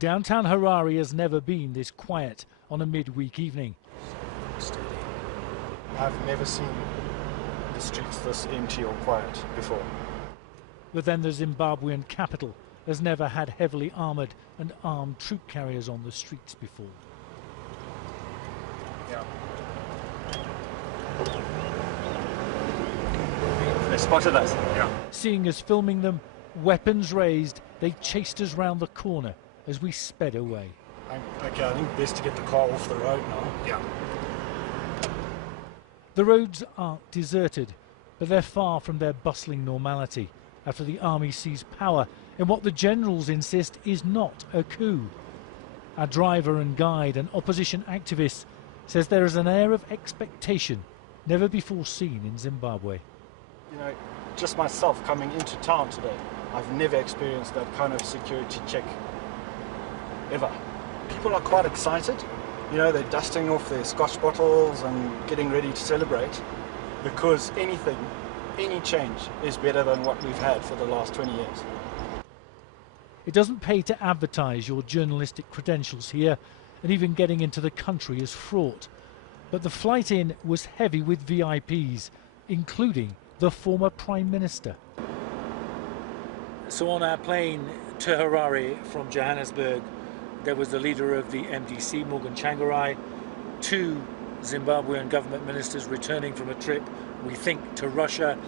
Downtown Harare has never been this quiet on a midweek evening. Steady. I've never seen the streets this empty or quiet before. But then the Zimbabwean capital has never had heavily armoured and armed troop carriers on the streets before. Yeah. They spotted us. Yeah. Seeing us filming them, weapons raised, they chased us round the corner as we sped away. Okay, I think best to get the car off the road now. Yeah. The roads aren't deserted, but they're far from their bustling normality after the army seized power in what the generals insist is not a coup. Our driver and guide, an opposition activist, says there is an air of expectation never before seen in Zimbabwe. You know, just myself coming into town today, I've never experienced that kind of security check ever. People are quite excited. You know, they're dusting off their scotch bottles and getting ready to celebrate, because any change is better than what we've had for the last 20 years. It doesn't pay to advertise your journalistic credentials here, and even getting into the country is fraught. But the flight in was heavy with VIPs, including the former Prime Minister. So on our plane to Harare from Johannesburg, there was the leader of the MDC, Morgan Tsvangirai, 2 Zimbabwean government ministers returning from a trip, we think, to Russia.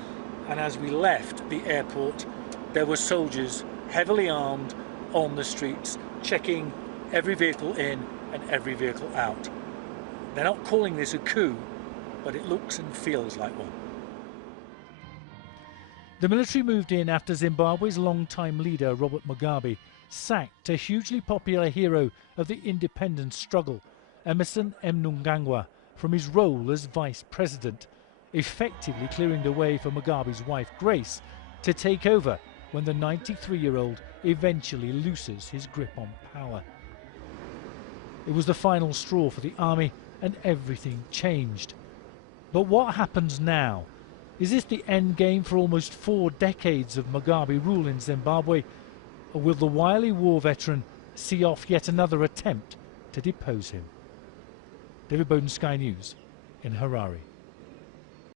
And as we left the airport, there were soldiers heavily armed on the streets, checking every vehicle in and every vehicle out. They're not calling this a coup, but it looks and feels like one. The military moved in after Zimbabwe's longtime leader, Robert Mugabe, sacked a hugely popular hero of the independence struggle, Emmerson Mnangagwa, from his role as vice president, effectively clearing the way for Mugabe's wife, Grace, to take over when the 93-year-old eventually looses his grip on power. It was the final straw for the army, and everything changed. But what happens now? Is this the end game for almost 4 decades of Mugabe rule in Zimbabwe? Or will the wily war veteran see off yet another attempt to depose him? David Bowden, Sky News, in Harare.